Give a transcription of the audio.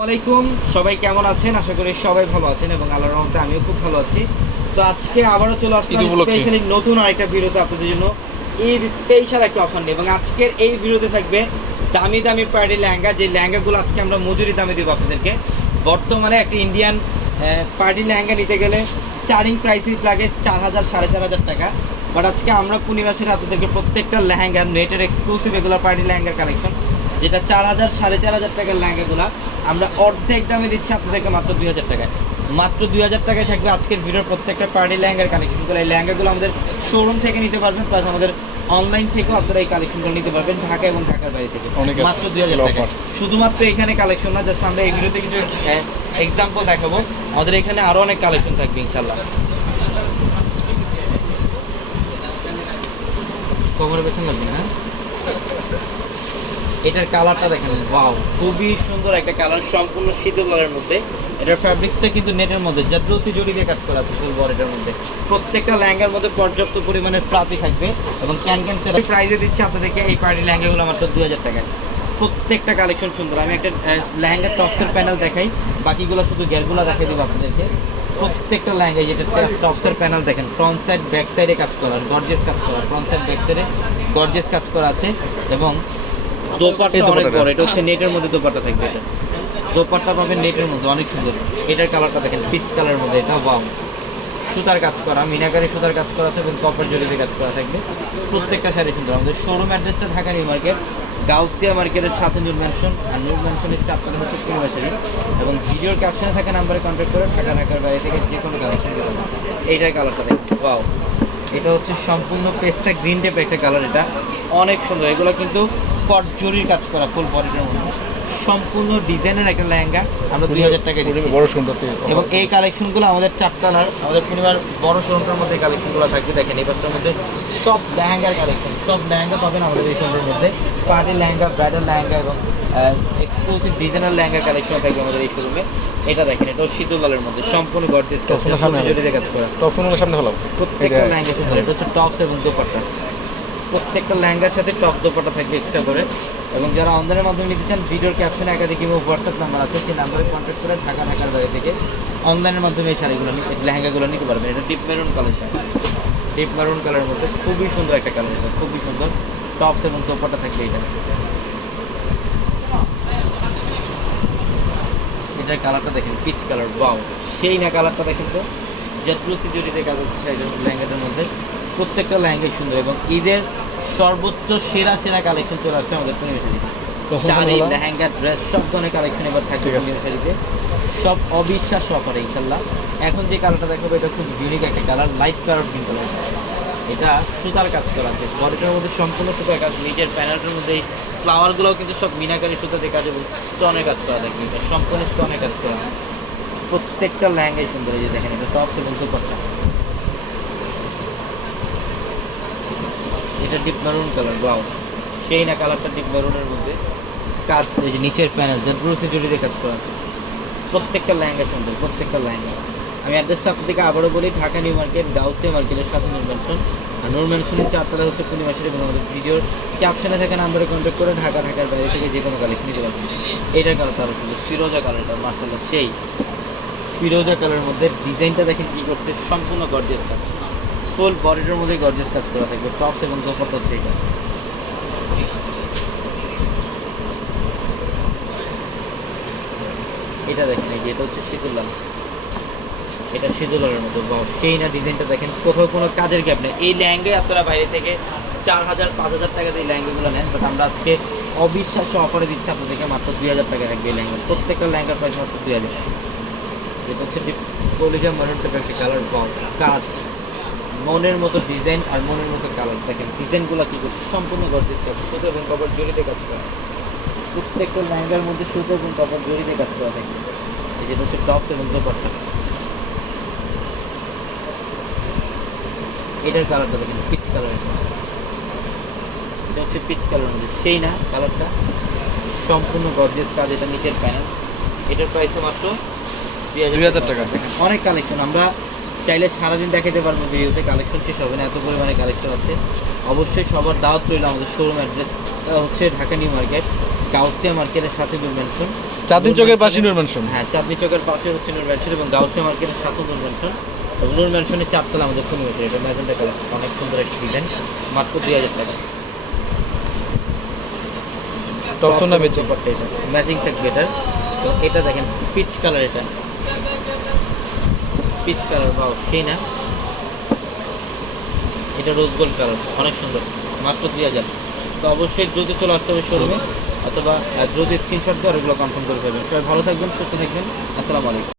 আসসালামাইকুম সবাই কেমন আছেন? আশা করি সবাই ভালো আছেন এবং আল্লাহর রহমতে আমিও খুব ভালো আছি। তো আজকে আবারও চলে আসলাম স্পেশালি নতুন আরেকটা ভিডিওতে আপনাদের জন্য। ঈদ স্পেশাল একটা অফার নিয়ে। এবং আজকের এই ভিডিওতে থাকবে দামি দামি পার্টি লেহেঙ্গা। যে লেহেঙ্গাগুলো আজকে আমরা মজুরি দামে দেবো আপনাদেরকে। বর্তমানে একটা ইন্ডিয়ান পার্টি লেহেঙ্গা নিতে গেলে স্টার্টিং প্রাইস লাগে চার হাজার সাড়ে চার হাজার টাকা। বাট আজকে আমরা পূর্ণিমাসের আপনাদেরকে প্রত্যেকটা লেহেঙ্গা নেটের এক্সক্লুসিভ এগুলো পার্টি লেহেঙ্গার কালেকশন যেটা চার হাজার সাড়ে চার হাজার টাকার লেহেঙ্গাগুলো। আমরা অর্ধেক দামে দিচ্ছি আপনাদেরকে মাত্র দুই হাজার টাকায়। মাত্র দুই হাজার টাকায় থাকবে আজকের ভিডিওর প্রত্যেকটা পার্টি লেহেঙ্গার কালেকশনগুলো এই লেহেঙ্গাগুলো আমাদের শোরুম থেকে নিতে পারবেন প্লাস আমাদের অনলাইন থেকেও আপনারা এই কালেকশনগুলো নিতে পারবেন ঢাকা এবং ঢাকার বাইরে থেকে। মাত্র দুই হাজার টাকা শুধুমাত্র এখানে কালেকশন না জাস্ট আমরা এই ভিডিওতে কিছু এক্সাম্পল দেখাবো। আমাদের এখানে আরও অনেক কালেকশন থাকবে ইনশাল্লাহ কোমরে পেছন লাগবে না এটার কালারটা দেখেন ওয়াও। খুবই সুন্দর একটা কালার সম্পূর্ণ শীতল কালারের মধ্যে। এটার ফ্যাব্রিক্সটা কিন্তু নেটের মধ্যে জাদ্রসি জড়ি দিয়ে কাজ করা আছে ফুল বডিটার মধ্যে। প্রত্যেকটা লেহেঙ্গার মধ্যে পর্যাপ্ত পরিমাণে ফ্লাপি থাকবে এবং ক্যান ক্যান সেট প্রাইজে দিচ্ছি আপনাদেরকে এই পার্টি লেহেঙ্গাগুলো মাত্র দু হাজার টাকায়। প্রত্যেকটা কালেকশন সুন্দর। আমি একটা লেহেঙ্গার টপসের প্যানেল দেখাই। বাকিগুলো শুধু গ্যারগুলো দেখাই দেবো আপনাদেরকে। প্রত্যেকটা লেহেঙ্গা যেটা টপসের প্যানেল দেখেন ফ্রন্ট সাইড ব্যাক সাইডে কাজ করা গর্জেস কাজ করা ফ্রন্ট সাইড ব্যাক সাইডে গর্জেস কাজ করা আছে। এবং দোপাট্টা অনেক বড় এটা হচ্ছে নেটের মধ্যে দোপাট্টা থাকবে এটা। দোপাট্টা পাবেন নেটের মধ্যে অনেক সুন্দর। এটার কালারটা দেখেন পিচ কালারের মধ্যে এটা ওয়াও সুতার কাজ করা মিনাকারি সুতার কাজ করা আছে এবং কপার জরিতে কাজ করা থাকবে। প্রত্যেকটা শাড়ি সুন্দর আমাদের শোরুম অ্যাড্রেসটা ঢাকা নিউ মার্কেট গাউসিয়া মার্কেটের সাথে নূর ম্যানশন আর নূর ম্যানশনের চারতলা হচ্ছে পূর্ণিমা শাড়ি। এবং ভিডিওর ক্যাপশনে থাকা নাম্বারে কন্ট্যাক্ট করে ঢাকা ঢাকার বাইরে থেকে যে কোনো কালেকশন করতে এইটার কালারটা দেখুন ওয়াও এটা হচ্ছে সম্পূর্ণ পেস্তা গ্রিন টাইপের একটা কালার এটা। অনেক সুন্দর এগুলো কিন্তু কট জরির কাজ করা ফুল বডিটার মধ্যে। সম্পূর্ণ ডিজাইনের একটা লেহেঙ্গা আমরা দুই হাজার টাকা দিচ্ছি। বড় সুন্দর এবং এই কালেকশনগুলো আমাদের চারতলার আমাদের পরিবার বড় শোরুমটার মধ্যে এই কালেকশনগুলো থাকবে। দেখেন এই পাশটার মধ্যে সব লেহেঙ্গার কালেকশন সব লেহেঙ্গা পাবেন আমাদের এই শোরুমের মধ্যে। পার্টি লেহেঙ্গা ব্রাইডাল লেহেঙ্গা এবং এক্সক্লুসিভ ডিজাইনার লেহেঙ্গার কালেকশন থাকবে আমাদের এই শোরুমে এটা দেখেন এটাও শীতল মধ্যে সম্পূর্ণ গর্জেস তো সামনে কাজ করা। টপ শুনে সামনে হলো। প্রত্যেকটা লেহেঙ্গা সুন্দর এটা হচ্ছে টপস এবং দোপাট্টা। প্রত্যেকটা লেহেঙ্গার সাথে টপ দোপাট্টা থাকবে এক্সট্রা করে। এবং যারা অনলাইনের মাধ্যমে নিতে চান, ভিডিওর ক্যাপশনে একাধিক এবং হোয়াটসঅ্যাপ নাম্বার আছে, সেই নাম্বারে কন্ট্যাক্ট করে ঢাকা ঢাকার বাইরে থেকে অনলাইনের মাধ্যমে এই শাড়িগুলো লেহেঙ্গাগুলো নিতে পারবেন। এটা deep maroon colour deep maroon কালারের মধ্যে খুবই সুন্দর একটা কালার এটা, খুবই সুন্দর। টপস এবং দোপাট্টা থাকবে এটা। এটার কালারটা দেখেন পিচ কালার বাউ সেই না কালারটা দেখেন তো। জেট্রুসি জুড়িতে কাজ হচ্ছে শাড়িটার লেহেঙ্গাটার মধ্যে। প্রত্যেকটা লেহেঙ্গাই সুন্দর এবং ঈদের সর্বোচ্চ সেরা সেরা কালেকশন চলে আসছে আমাদের পূর্ণিমা শাড়িতে। শাড়ি লেহেঙ্গা ড্রেস সব ধরনের কালেকশন এবার থাকবে আছে। পূর্ণিমা শাড়িতে। সব অবিশ্বাস্য অফারে ইনশাল্লাহ। এখন যে কালারটা দেখাবো এটা খুব ইউনিক একটা colour light colour pink colour এটা সুতার কাজ করা আছে। বডিটার মধ্যে সম্পূর্ণ সুতার কাজ নিজের প্যানেলটার মধ্যে এই ফ্লাওয়ারগুলোও কিন্তু সব মিনাকারি সুতা দিয়ে কাজ এবং স্টোনের কাজ করা থাকে এটা সম্পূর্ণ স্টোনের কাজ করা। প্রত্যেকটা লেহেঙ্গাই সুন্দর এই যে দেখেন এটা টপস এবং দুপাট্টা। এটা ডিপ মারুন কালার ওয়াও সেই না কালারটা ডিপ মেরুনের মধ্যে। কাজ, এই যে নিচের প্যানেল যা ব্রুসে জড়িয়ে কাজ করা আছে। প্রত্যেকটা লেহেঙ্গা সুন্দর, প্রত্যেকটা লেহেঙ্গা। আমি অ্যাড্রেসটা আপনাদেরকে আবারও বলি, ঢাকা নিউ মার্কেট, গাউসিয়া মার্কেটের সাথে ম্যানশন আর নূর ম্যানশনের চারতলা হচ্ছে পূর্ণিমাসের এবং আমাদের ভিডিওর ক্যাপশনে থাকা নাম্বারে কন্ট্যাক্ট করে ঢাকা, ঢাকার বাইরে থেকে যে কোনো কালেকশন নিতে পারবেন। এইটার কালারটা আরও সুন্দর, ফিরোজা কালারটা মার্শাল্লাহ সেই। ফিরোজা কালারের মধ্যে ডিজাইনটা দেখেন কী করছে, সম্পূর্ণ গর্জিয়াস কাজ ফুল বডিটার মধ্যে গর্জিয়াস কাজ করা থাকবে টপস এবং দোপাট্টা হচ্ছে এটা এটা দেখেন, এই যে এটা হচ্ছে শীতলাল এটা শীতলালের মতো সেই না ডিজাইনটা দেখেন, কোথাও কোনো কাজের গ্যাপ নেই। এই ল্যাঙ্গে আপনারা বাইরে থেকে চার হাজার, পাঁচ হাজার টাকা দিয়ে এই ল্যাঙ্গাগুলো নেন বাট আমরা আজকে অবিশ্বাস্য অফারে দিচ্ছি আপনাদেরকে মাত্র দুই হাজার টাকা থাকবে এই ল্যাঙ্গা প্রত্যেকটা ল্যাঙ্গার প্রাইস মাত্র দুই হাজার। এটা হচ্ছে কলিজা টাইপের একটা কালার কাজ। মনের মতো ডিজাইন আর মনের মতো কালার দেখেন ডিজাইনগুলো কী করছে? সম্পূর্ণ গর্জিত কাজ সুতো এবং কভার জড়িতে কাজ করা। প্রত্যেকটা ল্যাঙ্গার মধ্যে সুতো এবং কভার জড়িতে কাজ করা। থাকে এই যেটা হচ্ছে টপস এবং দোপাট্টা। এটার কালারটা দেখেন পিচ কালার এটা হচ্ছে পিচ কালার মধ্যে। সেই না কালারটা সম্পূর্ণ গর্জিয়াস কাজ এটা নিচের প্যানেল এটার প্রাইসও মাত্র দুই হাজার টাকা। দেখেন, অনেক কালেকশন আমরা চাইলে সারাদিন দেখাতে পারব ভিডিওতে কালেকশন শেষ হবে না এত পরিমাণে কালেকশন আছে। অবশ্যই সবার দাওয়াত রইল আমাদের শোরুম অ্যাড্রেস হচ্ছে ঢাকা নিউ মার্কেট গাউসিয়া মার্কেটের সাথে মেনশন চাঁদনি চকের পাশে নূর ম্যানশন হ্যাঁ চাঁদনি চকের পাশে হচ্ছে নূর ম্যানশন এবং গাউসিয়া মার্কেটের সাথে নূর ম্যানশন এবং নূর ম্যানশনের চারতলা আমাদের খুবই হচ্ছে এটা ম্যাজেন্টা কালার অনেক সুন্দর একটা ডিজাইন মাত্র দুই হাজার টাকা। টপসন না বেচে? ম্যাচিং থাকবে এটার। তো এটা দেখেন পিচ কালার এটা। পিচ কালার বা সেই না? এটা রোজ গোল্ড কালার অনেক সুন্দর, মাত্র দুই হাজার। তো অবশ্যই দ্রুত চলে আসতে হবে শোরুমে অথবা দ্রুত স্ক্রিনশট দিয়ে আর ওগুলো কনফার্ম করে ফেলবেন। সবাই ভালো থাকবেন, সুস্থ থাকবেন, আসসালামু আলাইকুম।